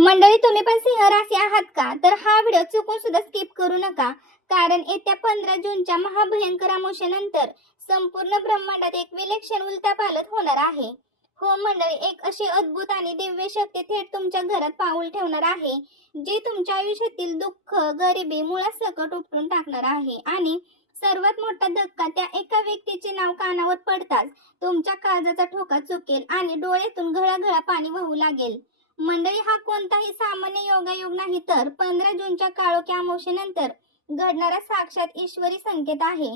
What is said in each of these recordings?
मंडळी, तुम्ही पण सिंह राशी आहात का? तर हा व्हिडिओ चुकून सुद्धा स्किप करू नका. कारण येत्या 15 जूनच्या महाभयंकर अमावस्येनंतर संपूर्ण ब्रह्मांडात एक विलक्षण उलथापालथ होणार आहे. हो मंडळी, एक अशी अद्भुत आणि दिव्य शक्ती थेट तुमच्या घरात पाऊल ठेवणार आहे, जी तुमच्या आयुष्यातील दुःख, गरिबी मुळासकट उपटून टाकणार आहे. आणि सर्वात मोठा धक्का, त्या एका व्यक्तीचे नाव कानावर पडताच तुमच्या काळजाचा ठोका चुकेल आणि डोळ्यातून घळाघळा पाणी वाहू लागेल. मंडळी, हा कोणताही सामान्य योगायोग नाही, तर 15 जूनच्या काळोख्या अमावस्येनंतर घडणारा साक्षात ईश्वरी संकेत आहे.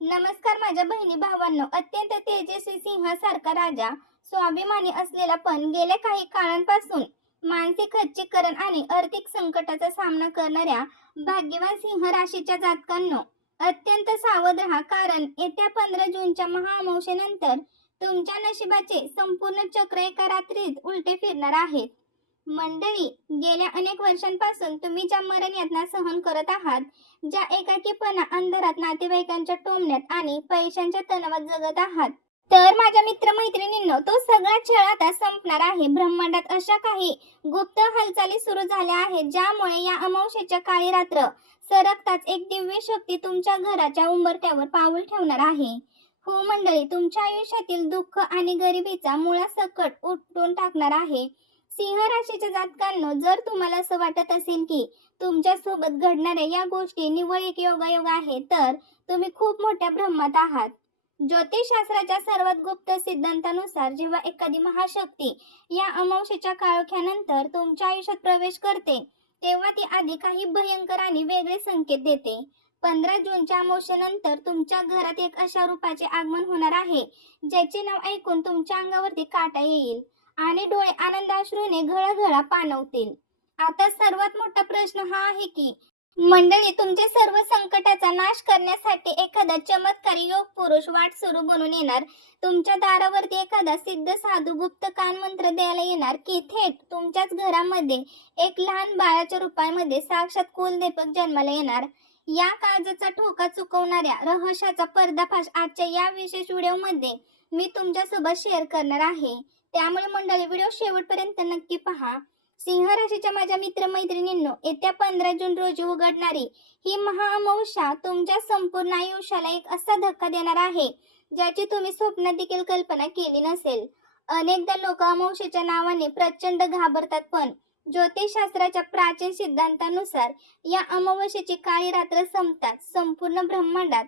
नमस्कार माझ्या बहिणी भावांनो, अत्यंत तेजस्वी सिंहासारखा राजा, स्वाभिमानी असलेला पण गेल्या काही काळांपासून मानसिक खच्चीकरण आणि आर्थिक संकटाचा सामना करणाऱ्या भाग्यवान सिंह राशीच्या जातकांनो, अत्यंत सावध राहा. कारण येत्या 15 जूनच्या महाअमावस्येनंतर तुमच्या नशिबाचे संपूर्ण चक्र एका रात्रीत उलटे फिरणार आहेत. मंडळी, गेल्या अनेक वर्षांपासून तुम्ही ज्या मरण यातना सहन करत आहात, ज्या एकाकीपणा, अंधारात, नातेवाईकांच्या टोमण्यात आणि पैशांच्या तणावात जगत आहात, तर माझ्या मित्रमैत्रिणींनो, तो सगळा छळ आता संपणार आहे. ब्रह्मांडात अशा काही गुप्त हालचाली सुरू झाल्या आहेत, ज्यामुळे या अमावस्येच्या काळी रात्र सरकताच एक दिव्य शक्ती तुमच्या घराच्या उंबरठ्यावर पाऊल ठेवणार आहे. हो मंडळी, तुमच्या आयुष्यातील दुःख आणि गरिबीचा मुळासकट उठून टाकणार आहे. सिंह राशीच्या जातकांनो, जर तुम्हाला असं वाटत असेल की तुमच्या सोबत घडणाऱ्या या गोष्टी निव्वळ एक योगायोग आहे, तर तुम्ही खूप मोठ्या भ्रमात आहात. ज्योतिषशास्त्राच्या सर्वात गुप्त सिद्धांतानुसार जेव्हा एखादी महाशक्ती या अमावस्येच्या काळोख्यानंतर तुमच्या आयुष्यात प्रवेश करते, तेव्हा ती आधी काही भयंकर आणि वेगळे संकेत देते. 15 जूनच्या अमावस्येनंतर तुमच्या घरात एक अशा रूपाचे आगमन होणार आहे, ज्याचे नाव ऐकून तुमच्या अंगावरती काटा येईल आणि डोळे आनंदाश्रूने घळघळा पाणवतील. आता सर्वात मोठा प्रश्न हा आहे की मंडळी, तुमचे सर्व संकटाचा नाश करण्यासाठी एखादा चमत्कारी योग पुरुष वाट सुरू बनून येणार. तुमच्या दारावरती एखादा सिद्ध साधू गुप्त कान मंत्र द्यायला येणार, की थेट तुमच्याच घरामध्ये एक लहान बाळाच्या रूपामध्ये साक्षात कुलदेवक जन्माला येणार. या काळजाचा ठोका चुकवणाऱ्या रहस्याचा पर्दाफाश आजच्या या विशेष व्हिडिओमध्ये मी तुमच्यासोबत शेअर करणार आहे. त्यामुळे मंडळी, व्हिडिओ शेवटपर्यंत नक्की पहा. सिंह राशीच्या माझ्या मित्रमैत्रिणींनो, येत्या 15 जून रोजी उघडणारी ही महाअमावस्या तुमच्या संपूर्ण आयुष्याला एक असा धक्का देणार आहे, ज्याची तुम्ही स्वप्नात देखील कल्पना केली नसेल. अनेकदा लोक अमावस्येच्या नावाने प्रचंड घाबरतात, पण ज्योतिषशास्त्राच्या प्राचीन सिद्धांतानुसार या अमावस्येची काळी रात्र संपताच संपूर्ण ब्रह्मांडात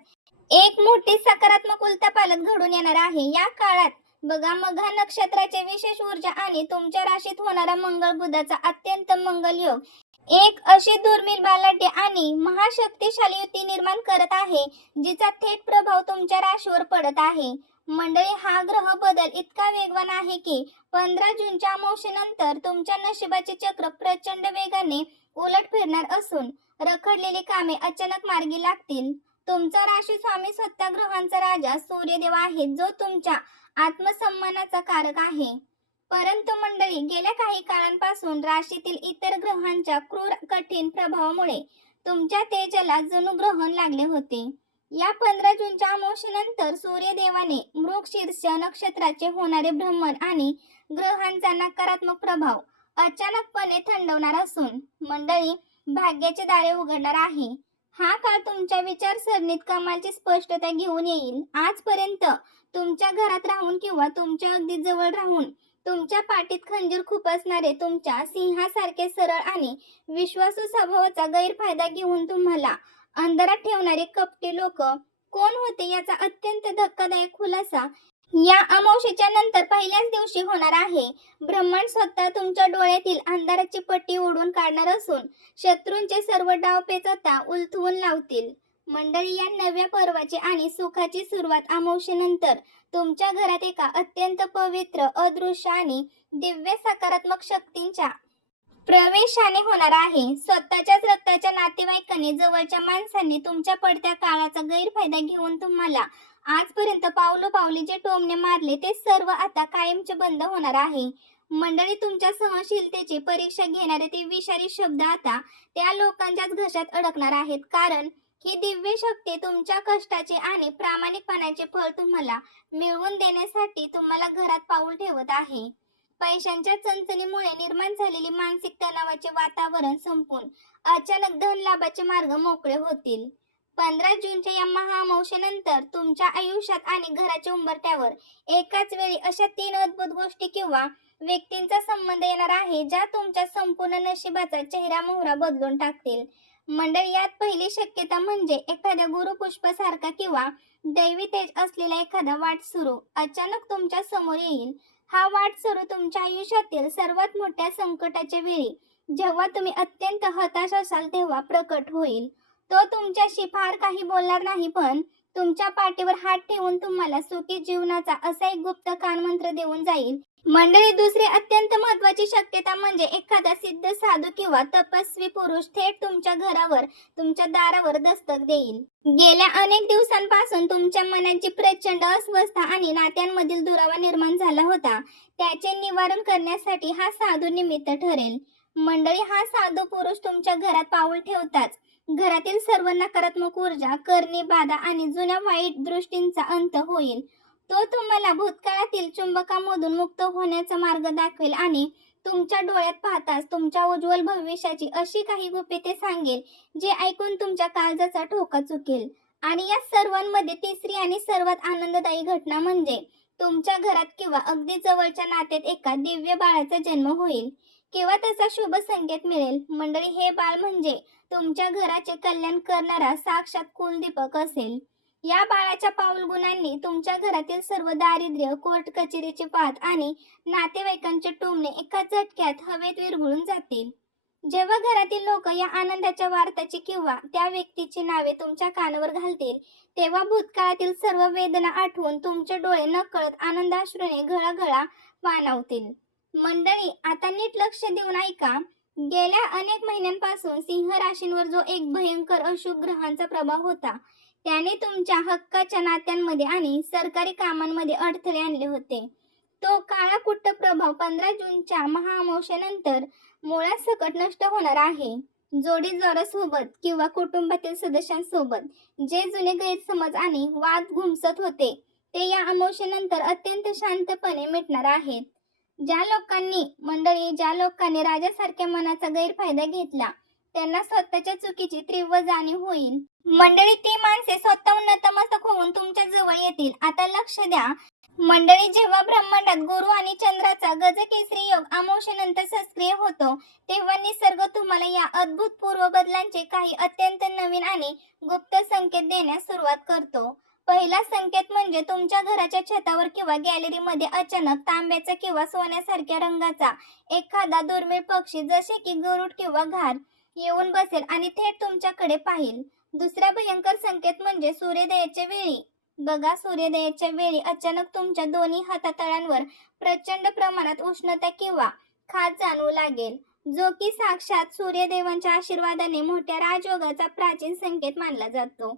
एक मोठी सकारात्मक उलथापालथ घडून येणार आहे. या काळात बघा, मघा नक्षत्राचे विशेष ऊर्जा आणि तुमच्या राशीत होणारा मंगळ बुधाचा अत्यंत मंगल योग एक अशी दुर्मिळ बालाढ्य आणि महाशक्तिशाली युती निर्माण करत आहे, जिचा थेट प्रभाव तुमच्या राशीवर पडत आहे. मंडळी, हा ग्रह बदल इतका वेगवान आहे की 15 जूनच्या अमावस्येनंतर तुमच्या नशिबाचे चक्र प्रचंड वेगाने उलट फिरणार असून रखडलेली कामे अचानक मार्गी लागतील. तुमचा राशी स्वामी स्वतः ग्रहांचा राजा सूर्यदेव आहे, जो तुमच्या आत्मसन्मानाचा कारक आहे. परंतु मंडळी, गेल्या काही काळांपासून राशीतील इतर ग्रहांच्या क्रूर कठीण प्रभावामुळे तुमच्या तेजाला जणू ग्रहण लागले होते. या 15 जूनच्या अमावस्येनंतर सूर्यदेवाने मृगशीर्ष नक्षत्राचे होणारे भ्रमण आणि ग्रहांचा नकारात्मक प्रभाव अचानकपणे थंडवणार असून मंडळी, भाग्याचे दारे उघडणार आहे. हा काळ तुमच्या विचारसरणीत कमालची स्पष्टता घेऊन येईल. आजपर्यंत तुमच्या घरात राहून किंवा तुमच्या अगदी जवळ राहून तुमच्या पाठीत खंजीर खुपसणारे तुमच्या सिंहासारखे सरळ आणि विश्वासू स्वभावाचा गैरफायदा घेऊन तुम्हाला अंधारात ठेवणारे कपटी लोक कोण होते, याचा अत्यंत धक्कादायक खुलासा या अमावस्येच्या नंतर पहिल्याच दिवशी होणार आहे. ब्रह्मांड स्वतः तुमच्या डोळ्यातील अंधाराची पट्टी ओढून काढणार असून शत्रूंचे सर्व डावपेच आता उलथवून लावतील. मंडळी, या नव्या पर्वाची आणि सुखाची सुरुवात अमावस्येनंतर तुमच्या घरात एका अत्यंत पवित्र, अदृश्य आणि दिव्य सकारात्मक शक्तींच्या प्रवेशाने होणार आहे. स्वतःच्याच रक्ताच्या नातेवाईकांनी, जवळच्या माणसांनी तुमच्या पडत्या काळाचा गैरफायदा घेऊन तुम्हाला आजपर्यंत पावलोपावली जे टोमणे मारले, ते सर्व आता कायमचे बंद होणार आहे. मंडळी, तुमच्या सहनशीलतेची परीक्षा घेणारे ते विषारी शब्द आता त्या लोकांच्याच घशात अडकणार आहेत. कारण ही दिव्य शक्ती तुमच्या कष्टाचे आणि प्रामाणिकपणाचे फळ तुम्हाला मिळवून देण्यासाठी तुम्हाला घरात पाऊल ठेवत आहे. पैशांच्या चणचणीमुळे निर्माण झालेली मानसिक तणावाचे वातावरण संपून अचानक धन लाभाचे मार्ग मोकळे होतील. 15 जूनच्या या महाअमावस्येनंतर तुमच्या आयुष्यात आणि घराच्या उंबरठ्यावर एकाच वेळी अशा 3 अद्भुत गोष्टी किंवा व्यक्तींचा संबंध येणार आहे, ज्या तुमच्या संपूर्ण नशिबाचा चेहरा-मोहरा बदलून टाकतील. मंडळी, यात पहिली शक्यता म्हणजे एखाद्या गुरुपुष्पासारखा किंवा दैवी तेज असलेला एखादा वाटसरू अचानक तुमच्या समोर येईल. हा वाटसरू तुमच्या आयुष्यातील सर्वात मोठ्या संकटाच्या वेळी, जेव्हा तुम्ही अत्यंत हताश असाल तेव्हा प्रकट होईल. तो तुमच्याशी फार काही बोलणार नाही, पण तुमच्या पाठीवर हात ठेवून तुम्हाला सुखी जीवनाचा असा एक गुप्त कानमंत्र देऊन जाईल. मंडळी, दुसरी अत्यंत महत्त्वाची शक्यता म्हणजे एखादा सिद्ध साधू किंवा तपस्वी पुरुष थेट तुमच्या घरावर, तुमच्या दारावर दस्तक देईल. गेल्या अनेक दिवसांपासून तुमच्या मनात जी प्रचंड अस्वस्थता आणि नात्यांमधील दुरावा निर्माण झाला होता, त्याचे निवारण करण्यासाठी हा साधू निमित्त ठरेल. मंडळी, हा साधू पुरुष तुमच्या घरात पाऊल ठेवताच घरातील सर्व नकारात्मक ऊर्जा, करणी बाधा आणि जुन्या वाईट दृष्टींचा अंत होईल. तो तुम्हाला भूतकाळातील चुंबकामधून मुक्त होण्याचा मार्ग दाखवेल आणि तुमच्या डोळ्यात पाहताच तुमच्या उज्ज्वल भविष्याची अशी काही गुपिते सांगेल, जे ऐकून तुमच्या काळजाचा ठोका चुकेल. आणि या सर्वांमध्ये तिसरी आणि सर्वात आनंददायी घटना म्हणजे तुमच्या घरात किंवा अगदी जवळच्या नात्यात एका दिव्य बाळाचा जन्म होईल किंवा त्याचा शुभ संकेत मिळेल. मंडळी, हे बाळ म्हणजे तुमच्या घराचे कल्याण करणारा साक्षात कुलदीपक असेल. या बाळाच्या पाऊलगुणांनी तुमच्या घरातील सर्व दारिद्र्य, कोर्ट कचेरीचे वाद आणि नातेवाईकांचे टोमणे एका झटक्यात हवेत विरघळून जातील. जेव्हा घरातील लोक या आनंदाच्या वार्ताची किंवा त्या व्यक्तीची नावे तुमच्या कानावर घालतील, तेव्हा भूतकाळातील सर्व वेदना आठवून तुमचे डोळे नकळत आनंदाश्रूने घळाघळा पाणावतील. मंडळी, आता नीट लक्ष देऊन ऐका. गेल्या अनेक महिन्यांपासून सिंह राशींवर जो एक भयंकर अशुभ ग्रहांचा प्रभाव होता, त्याने तुमच्या हक्काच्या नात्यांमध्ये आणि सरकारी कामांमध्ये अडथळे आणले होते. तो काळा कुट्ट प्रभाव 15 जूनच्या महाअमावस्येनंतर मुळासकट नष्ट होणार आहे. जोडीदारासोबत किंवा कुटुंबातील सदस्यांसोबत जे जुने गैरसमज आणि वाद घुमसत होते, ते या अमावस्येनंतर अत्यंत शांतपणे मिटणार आहेत. ज्या लोकांनी राजासारख्या मनाचा गैरफायदा घेतला, त्यांना स्वतःच्या चुकीची तीव्र जाणीव होईल. मंडळी, ती माणसे स्वतःहून नतमस्तक होऊन तुमच्या जवळ येतील. आता लक्ष द्या. मंडळी, जेव्हा ब्रह्मांडात गुरु आणि चंद्राचा गजकेसरी योग अमावस्येनंतर सक्रिय होतो, तेव्हा निसर्ग तुम्हाला या अद्भुत पूर्व बदलांचे काही अत्यंत नवीन आणि गुप्त संकेत देण्यास सुरुवात करतो. पहिला संकेत म्हणजे तुमच्या घराच्या छतावर किंवा गॅलरीमध्ये अचानक तांब्याचा किंवा सोन्यासारख्या रंगाचा एखादा दुर्मिळ पक्षी, जसे की गरुड किंवा घार, येऊन बसेल आणि थेट तुमच्याकडे पाहिल. दुसरा भयंकर संकेत म्हणजे सूर्योदयाच्या वेळी अचानक तुमच्या दोन्ही हातातळांवर प्रचंड प्रमाणात उष्णता किंवा खाज जाणवू लागेल, जो की साक्षात सूर्यदेवांच्या आशीर्वादाने मोठ्या राजयोगाचा प्राचीन संकेत मानला जातो.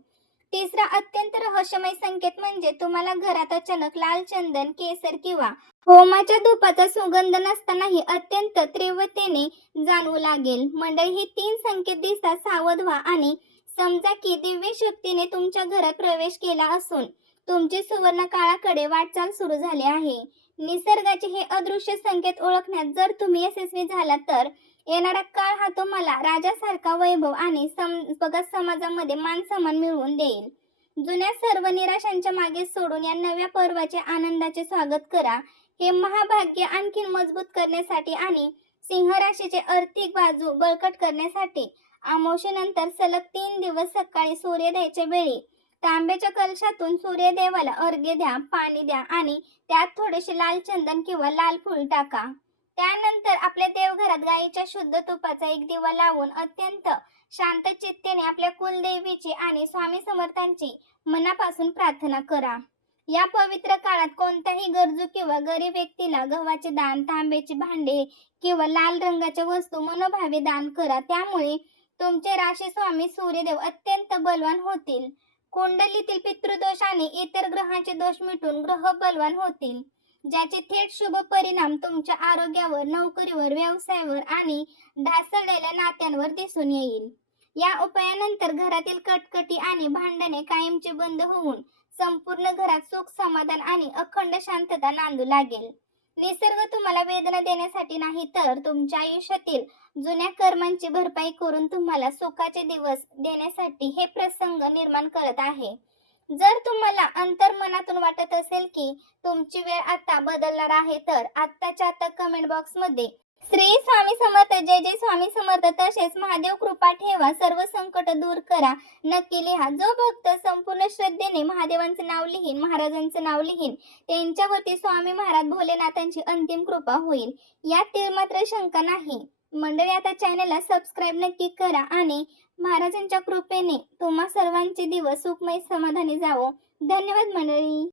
तिसरा अत्यंत रहस्यमय संकेत म्हणजे तुम्हाला घरात अचानक लाल चंदन, केसर किंवा होमाच्या धुपाचा सुगंध नसतानाही अत्यंत तीव्रतेने जाणवू लागेल. मंडळी, हे 3 संकेत दिसतात सावध व्हा आणि समजा की दिव्य शक्तीने तुमच्या घरात प्रवेश केला असून तुमची सुवर्ण काळाकडे वाटचाल सुरू झाली आहे. निसर्गाचे हे अदृश्य संकेत ओळखण्यात जर तुम्ही यशस्वी झालात, तर येणारा काळ हा तुम्हाला राजासारखा वैभव आणि समाजामध्ये मान सन्मान मिळवून देईल. जुन्या सर्व निराशांच्या मागे सोडून या नव्या पर्वाचे आनंदाचे स्वागत करा. हे महाभाग्य आणखी मजबूत करण्यासाठी आणि सिंह राशीची आर्थिक बाजू बळकट करण्यासाठी अमावस्येनंतर सलग 3 दिवस सकाळी सूर्योदयाच्या वेळी तांब्याच्या कलशातून सूर्यदेवाला अर्घ्य द्या, पाणी द्या आणि त्यात थोडेसे लाल चंदन किंवा लाल फूल टाका. त्यानंतर आपल्या देवघरात गायीच्या शुद्ध तुपाचा एक दिवा लावून अत्यंत शांत चित्तेने आपल्या कुलदेवीची आणि स्वामी समर्थांची मनापासून प्रार्थना करा. या पवित्र काळात कोणत्याही गरजू किंवा गरीब व्यक्तीला गव्हाचे दान, तांब्याची भांडे किंवा लाल रंगाच्या वस्तू मनोभावे दान करा. त्यामुळे तुमचे राशी स्वामी सूर्यदेव अत्यंत बलवान होतील. कुंडलीतील पितृदोष आणि इतर ग्रहांचे दोष मिटून ग्रह बलवान होतील, ज्याचे थेट शुभ परिणाम तुमच्या आरोग्यावर, नोकरीवर, व्यवसायावर आणि ढासळलेल्या नात्यांवर दिसून येईल. या उपायानंतर घरातील कटकटी आणि भांडणे कायमचे बंद होऊन संपूर्ण घरात सुख, समाधान आणि अखंड शांतता नांदू लागेल. निसर्ग तुम्हाला वेदना देण्यासाठी नाही तर तुमच्या आयुष्यातील जुन्या कर्मांची भरपाई करून तुम्हाला सुखाचे दिवस देण्यासाठी हे प्रसंग निर्माण करत आहे. जर तुम्हाला अंतर्मनातून वाटत असेल की तुमची वेळ आता बदलणार आहे तर आत्ताच्या आत्ता कमेंट बॉक्समध्ये श्री स्वामी समर्थ, जय जय स्वामी समर्थ, तसेच महादेव कृपा ठेवा, सर्व संकट दूर करा नक्की लिहा. जो भक्त संपूर्ण श्रद्धेने महादेवांचं नाव लिहीन, महाराजांचं नाव लिहीन, त्यांच्यावरती स्वामी महाराज भोलेनाथांची अंतिम कृपा होईल, यात मात्र शंका नाही. मंडळी, आता चॅनलला सबस्क्राईब नक्की करा आणि महाराजांच्या कृपेने तुम्हा सर्वांचे दिवस सुखमय समाधानी जावो. धन्यवाद मंडळी.